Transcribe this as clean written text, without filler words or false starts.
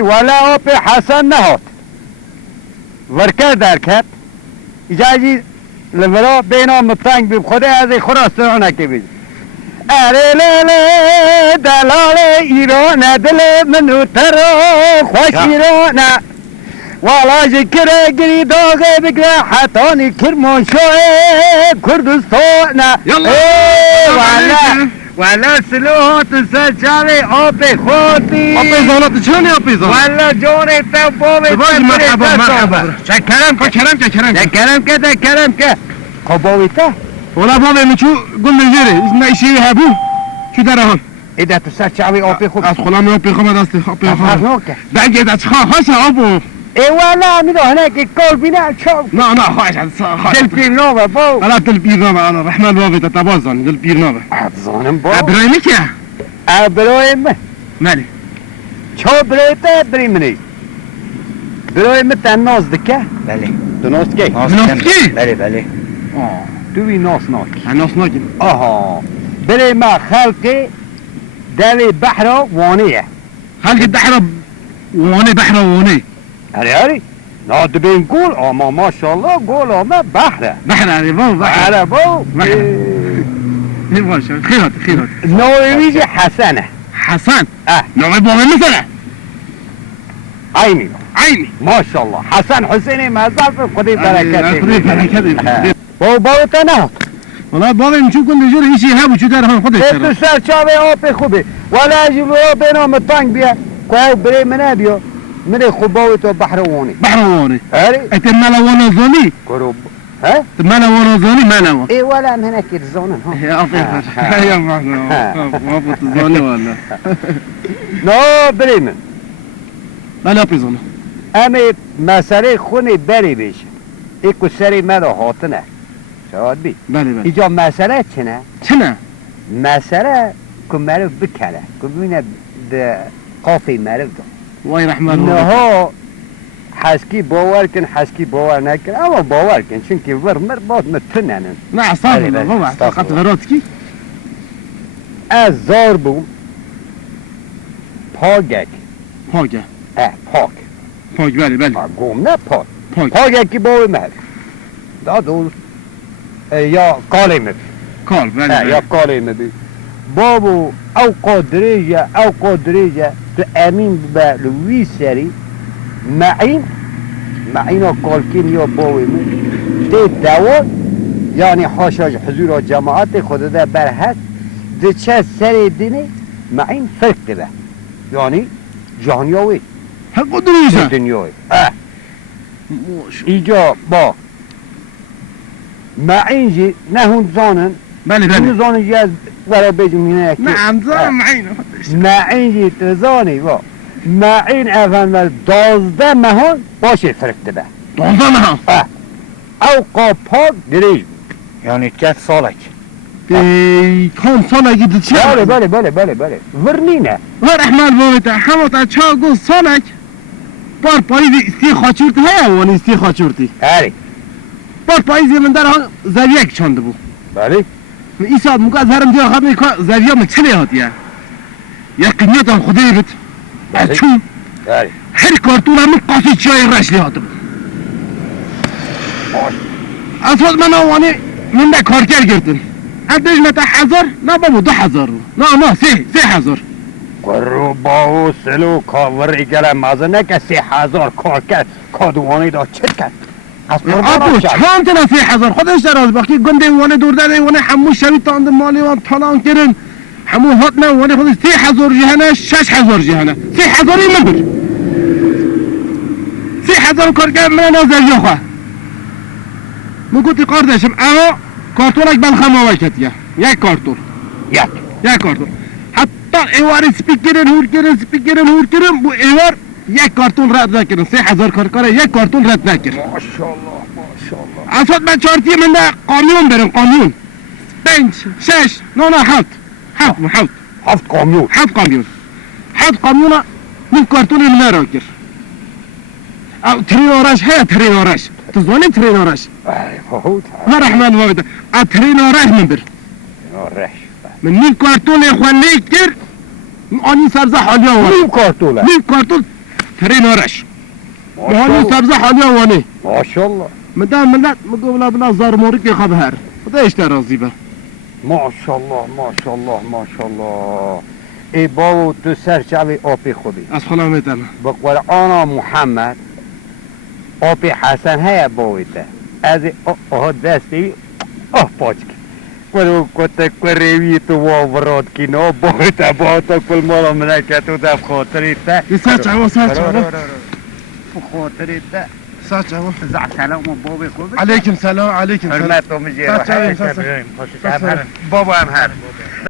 بی ولی آب حسن نهاد ورکر در کرد اجازی لورا بینا مطنگ بی خود از خراسان که بید اره لیله دلال ایران دل منو ترا خوش ایران والا جکره گری داغه بگره حتانی کرمان شوه کردستان والا سلوحات سرچاوه آب خودی آب زانات چونه آب زانات والا جونه تا بابه مرحبا چکرم که خباوی تا ولا بابا میچو گل نجره از نایشی هبو چو درهان ایده تو سرچاوه آب خود از خلام آب خود دست آب خود دنگ دست خواهش آبو ای والا میدو هناك کول بینا چو نه خواهش دل پیر نوبه بو انا دل پیر نوبه انا رحمان بابا تتبازن دل پیر نوبه ابزانم بو ابراهیمی که ابراهیم مالی چو برایت ابراهیمی برایم تناز دکه بله دناز کی بله توی ناس ناکی آها برای ما خلق دل بحر وانیه خلق بحر واني هري ناد بين قول اما ما شاء الله قول اما بحر بحر بو خيرات نورويجي حسنه حسن نوعي بابا مثلا عيني ما شاء الله حسن حسيني ما زال خدي بركاته بو تنهض والله بابا نشوف كل جور هيشي هابو شو دار هون خدي انت سر شابي اوبي خوبي ولا يجيبوا بينهم الطنق بيها كواي بري منابيو من خباوت بحر واني هاري انت ملوان زوني كروب ها ملوان زوني ملوان ايه ولا من هناك الزونن ها يا افضل يا محمد زوني ولا نو بريمن بلا بيزون امي مسألة خوني بري بيش ايكو سري ماذا هاتنه شاهد بي بله ايجا مسألة چنه مسألة كم معروف بكاله كم بينا قافي معروف ده وای رحمان نه حسکی باور نکن اما باور کن چون که ورمر باد متنن نه صافي بابا اعتقد غراتكي از زار بوم پاگک پاک بله گم نه پاگکی باوی مهد دادو یا قالی مبی بله یا قالی مبی بابو او قادریجه تو امین به لوی سری معین و کالکین یا باوی من ده دوار یعنی حاشاج حضور جماعت خود ده برهست ده چه سری دینه معین فرق ده یعنی جهانیاوی حق دنیشه دنیاوی ایجا با معین جی نهون زانن بله زانن جی از برای بجمعینه نعم زانن معین جی تزانی با معین اول 12 مهان باشه فرق ده 12 مهان او قاپاک دریج یعنی 4 سالک کام سالکی ده چه؟ بله ورنینه رحمان بابتا همتا چا گو سالک بار پاییز استی خاچورتی ها وانی استی خاچورتی هری بار پاییزی من در آن زویک چانده بو بله ای ساعت مگه از هرم دیار خواهد میکن زویه من چلی هاتیه یا قیمیت هم خودی بید چون هر کارتون همون قاسی چای رشلی هاته بود اصلا من آوانی من ده کارگر گردن ادش متا 1000 نه بابا 2000 نه 3000 قرو باو سلو کاوری گله مازه نکه 3000 کارگر کادوانی دا چت کرد ابو چند تا 3000 خودش در از باقی گنده وانه دور داده وانه همون شوی تاند مالی وان تالان کردن همون هات نه وانه خودش 3000 جهنه 6000 جهنه 3000 من بود 3000 کارگر من نظر یا خواه مگوتی قاردشم اما کارتونک بلخم آوای کتیه یک کارتون حتی ایوار سپیکرن هور کرن بو ایوار یک کارتون رد نکرن 3000 کارکار یک کارتون رد نکرن ماشاءالله اصلا من چارتی من ده قامیون برم 5 6 نه 7 قامیون من کارتون من را کر او ترینارش تو زوانی ترینارش نه رحمان بابده ترینارش من بر من کارتون خواهی کر آنی سرزه حالیا نیم کارتون ترين ورش وهاني ماشاءالله سبزة حاليا واني ماشاءالله مدام ملت مقابلة بلا زار مورك خبهر وده ايش ترازي به ماشاءالله ماشاءالله ماشاءالله ای باو تو سر شوی آبی خوبی از خلام میتم به قرآن محمد آبی حسن هیا باویده از آه دست بی آه پاچکی ولو کت کریوی تو وارد کی نو باویده با تو کل مالا منکه تو دف خاطری ته ساعت عوا ساعت عوا خاطری ته ساعت عوا زع سلام و بابی خوبی عليكم سلام عليكم سلام حرمت و مجیه ساعت عوا ساعت بابا هم هر